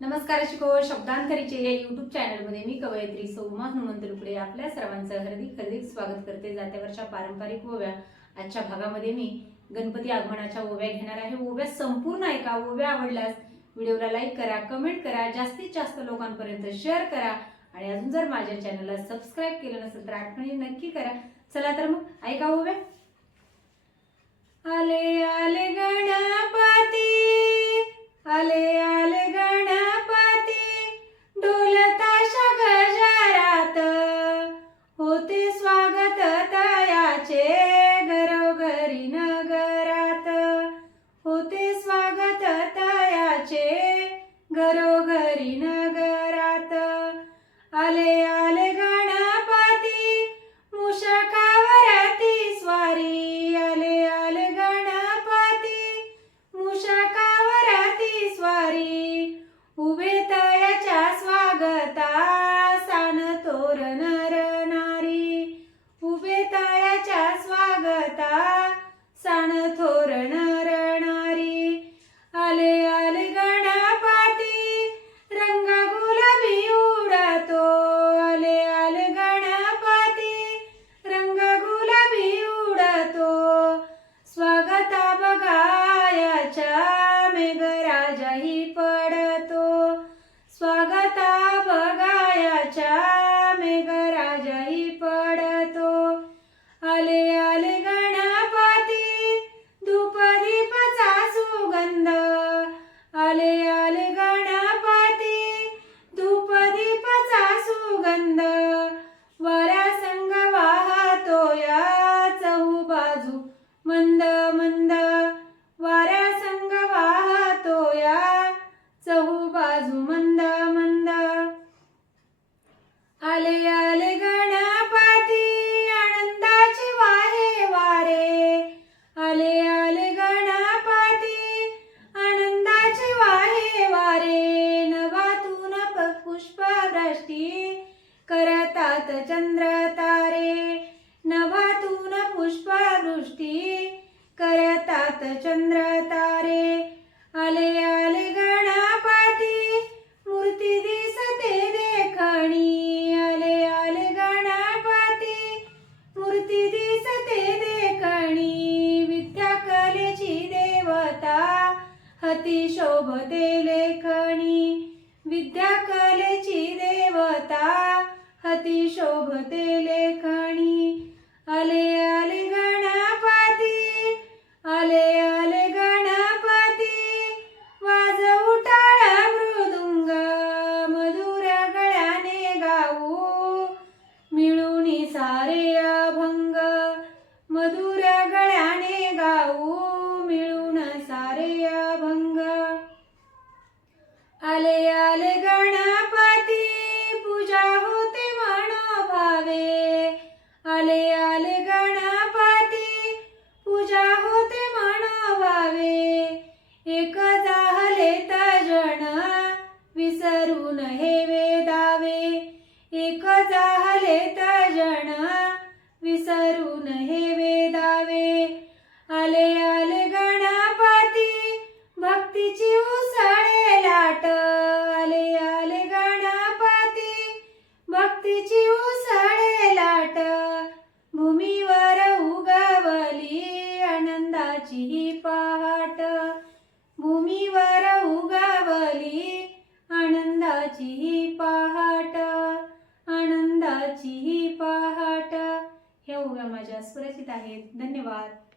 नमस्कार शिको शब्दांतरीचे या युट्यूब चॅनलमध्ये मी कवयित्री सौमा हनुमंत लुकडे आपल्या सर्वांचं हार्दिक हार्दिक स्वागत करते. जात्यावरच्या पारंपरिक ओव्या आजच्या भागामध्ये मी गणपती आगमनाच्या ओव्या घेणार आहे. ओव्या संपूर्ण ऐका ओव्या आवडल्यास व्हिडिओला लाईक करा कमेंट करा जास्तीत जास्त लोकांपर्यंत शेअर करा आणि अजून जर माझ्या चॅनलला सबस्क्राईब केलं नसेल तर आठवणी नक्की करा. चला तर मग ऐका ओव्या. सात चंद्र तारे आले आले गणपती. मूर्ती दिसते देखणी आले आले गणपती. मूर्ती दिसते देखणी विद्या कलेची देवता. हती शोभते लेखणी विद्या कलेची देवता. हती शोभते लेखणी. मधुर गळ्याने गाऊ मिळून सारे अभंग. आले आले गणपती पूजा होते मनोभावे. आले आले गणपती पूजा होते मनोभावे. एक जाहले तजण विसरून हे वेदावे. एक जाहले तजण विसरून हे वेदावे. आले आले गणपती भक्तीची उसळे लाट. आले आले गणपती भक्तीची उसळे लाट. भूमीवर उगवली आनंदाची ही पहाट. भूमीवर आनंदाची माझ्या सुरक्षित आहेत. धन्यवाद.